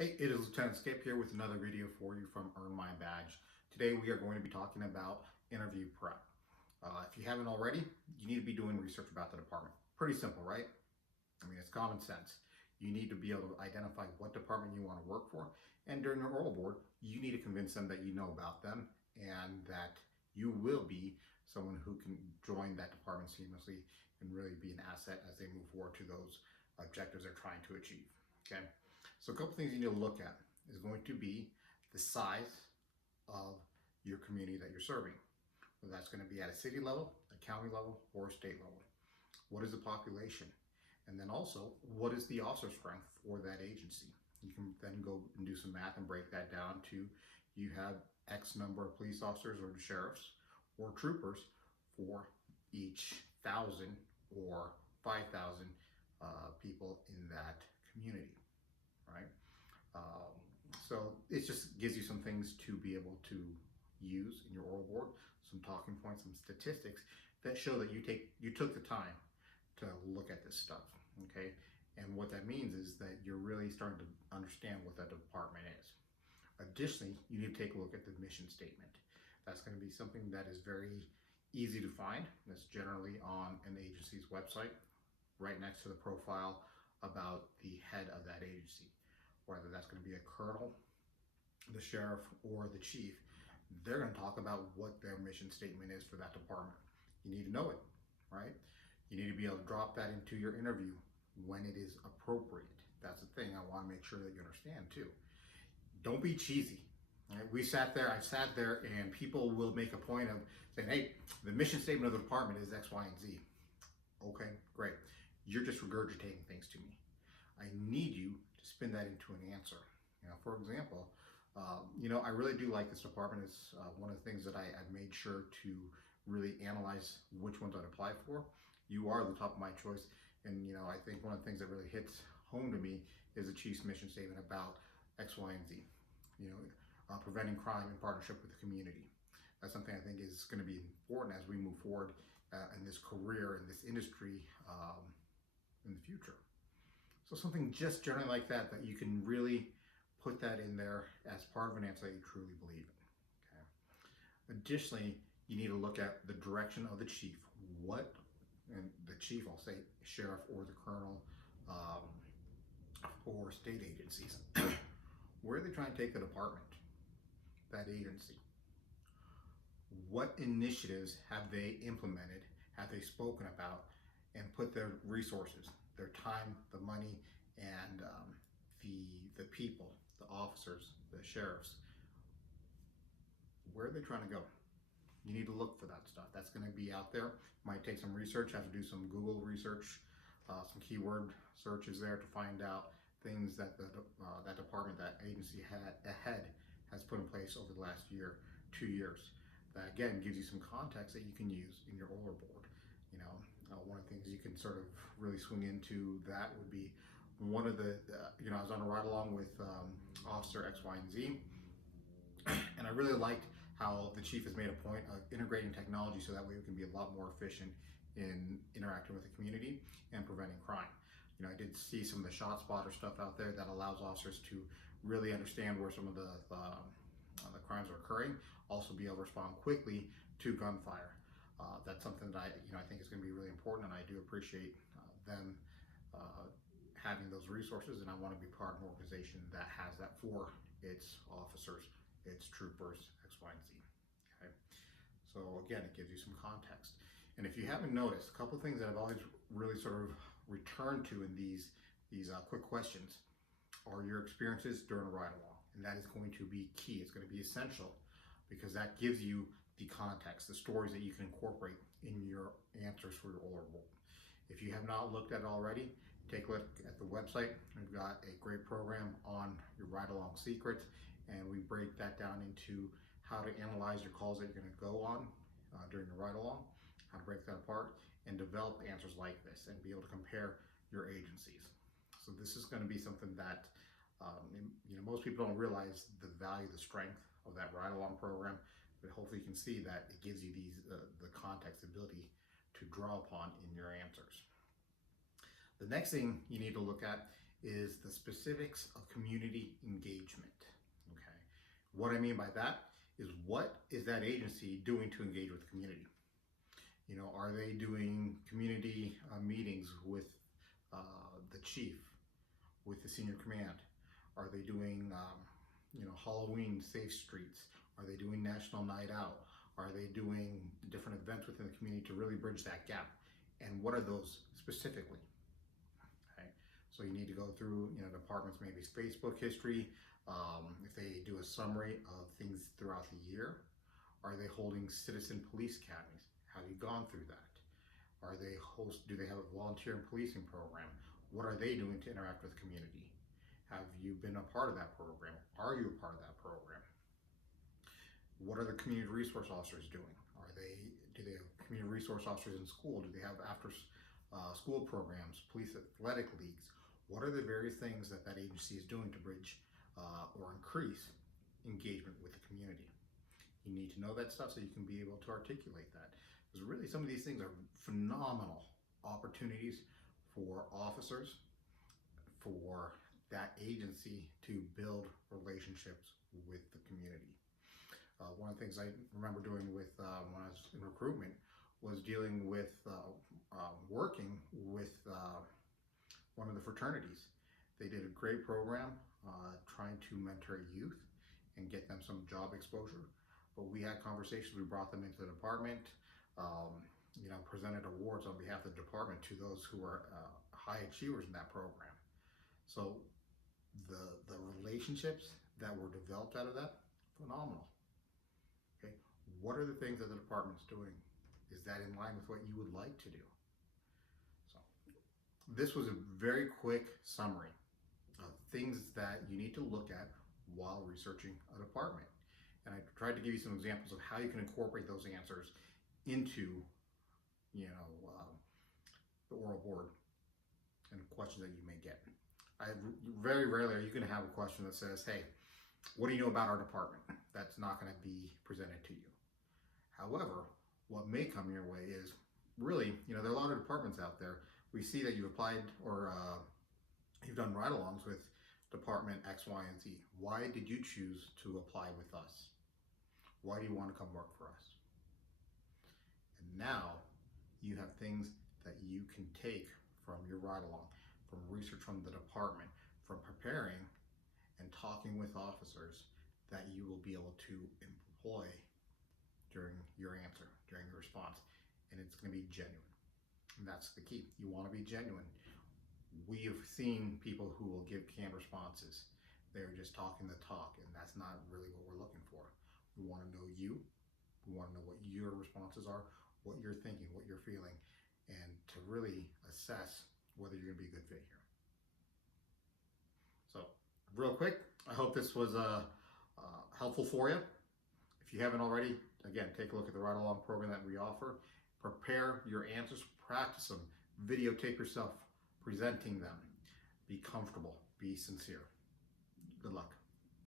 Hey, it is Lieutenant Skip here with another video for you from Earn My Badge. Today we are going to be talking about interview prep. If you haven't already, you need to be doing research about the department. Pretty simple, right? I mean, it's common sense. You need to be able to identify what department you want to work for, and during your oral board, you need to convince them that you know about them and that you will be someone who can join that department seamlessly and really be an asset as they move forward to those objectives they're trying to achieve. Okay, so a couple things you need to look at is going to be the size of your community that you're serving, whether that's going to be at a city level, a county level, or a state level. What is the population? And then also, what is the officer strength for that agency? You can then go and do some math and break that down to you have X number of police officers or sheriffs or troopers for each 1,000 or 5,000 people in that community, right? Um, so it just gives you some things to be able to use in your oral board, some talking points, some statistics that show that you took the time to look at this stuff, okay? And what that means is that you're really starting to understand what that department is. Additionally, you need to take a look at the mission statement. That's going to be something that is very easy to find. That's generally on an agency's website, right next to the profile about the head of that agency. Whether that's going to be a colonel, the sheriff, or the chief, they're going to talk about what their mission statement is for that department. You need to know it, right? You need to be able to drop that into your interview when it is appropriate. That's the thing I want to make sure that you understand too. Don't be cheesy. Right? I've sat there, and people will make a point of saying, hey, the mission statement of the department is X, Y, and Z. Okay, great. You're just regurgitating things to me. I need you to spin that into an answer. For example, I really do like this department. It's one of the things that I've made sure to really analyze which ones I'd apply for. You are the top of my choice. And, I think one of the things that really hits home to me is the chief's mission statement about X, Y, and Z, preventing crime in partnership with the community. That's something I think is going to be important as we move forward in this career, in this industry in the future. So something just generally like that you can really put that in there as part of an answer that you truly believe in. Okay. Additionally, you need to look at the direction of the chief. And the chief, I'll say sheriff or the colonel, or state agencies. Where are they trying to take the department, that agency? What initiatives have they implemented, have they spoken about, and put their resources, their time, the money, and the people, the officers, the sheriffs, where are they trying to go? You need to look for that stuff. That's going to be out there. Might take some research, have to do some Google research, some keyword searches there to find out things that that department, that agency ahead has put in place over the last year, 2 years. That again gives you some context that you can use in your oral board. One of the things you can sort of really swing into that would be one of I was on a ride along with Officer X, Y, and Z, and I really liked how the chief has made a point of integrating technology so that way we can be a lot more efficient in interacting with the community and preventing crime. I did see some of the shot spotter stuff out there that allows officers to really understand where some of the crimes are occurring, also be able to respond quickly to gunfire. That's something that I think is going to be really important, and I do appreciate them having those resources, and I want to be part of an organization that has that for its officers, its troopers, X, Y, and Z. Okay, so again, it gives you some context. And if you haven't noticed, a couple of things that I've always really sort of returned to in these quick questions are your experiences during a ride along, and that is going to be key. It's going to be essential because that gives you the context, the stories that you can incorporate in your answers for your oral board. If you have not looked at it already, take a look at the website. We've got a great program on your ride along secrets, and we break that down into how to analyze your calls that you're going to go on during the ride along, how to break that apart, and develop answers like this and be able to compare your agencies. So this is going to be something that most people don't realize the value, the strength of that ride along program, but hopefully you can see that it gives you the context, ability to draw upon in your answers. The next thing you need to look at is the specifics of community engagement. Okay, what I mean by that is, what is that agency doing to engage with the community? You know, are they doing community meetings with the chief, with the senior command? Are they doing, Halloween safe streets? Are they doing National Night Out? Are they doing different events within the community to really bridge that gap? And what are those specifically? Okay, so you need to go through, departments, maybe Facebook history. If they do a summary of things throughout the year. Are they holding citizen police academies? Have you gone through that? Do they have a volunteer and policing program? What are they doing to interact with the community? Have you been a part of that program? Are you a part of that program? What are the community resource officers doing? Do they have community resource officers in school? Do they have after school programs, police athletic leagues? What are the various things that agency is doing to bridge or increase engagement with the community? You need to know that stuff so you can be able to articulate that. Because really, some of these things are phenomenal opportunities for officers, for that agency to build relationships with the community. One of the things I remember doing with when I was in recruitment was dealing with working with one of the fraternities. They did a great program trying to mentor youth and get them some job exposure. But we had conversations, we brought them into the department, presented awards on behalf of the department to those who are high achievers in that program. So the relationships that were developed out of that, phenomenal. Okay, what are the things that the department's doing? Is that in line with what you would like to do? So this was a very quick summary of things that you need to look at while researching a department. And I tried to give you some examples of how you can incorporate those answers into, the oral board and questions that you may get. Very rarely are you going to have a question that says, hey, what do you know about our department? That's not going to be presented to you. However, what may come your way is really, there are a lot of departments out there. We see that you've applied or you've done ride-alongs with department X, Y, and Z. Why did you choose to apply with us? Why do you want to come work for us? And now you have things that you can take from your ride-along, from research from the department, from preparing and talking with officers that you will be able to employ during your answer, during your response. And it's going to be genuine. And that's the key. You want to be genuine. We have seen people who will give canned responses. They're just talking the talk, and that's not really what we're looking for. We want to know you. We want to know what your responses are, what you're thinking, what you're feeling, and to really assess whether you're going to be a good fit here. So, real quick, I hope this was helpful for you. If you haven't already, again, take a look at the Ridealong program that we offer. Prepare your answers, practice them, videotape yourself presenting them. Be comfortable, be sincere. Good luck.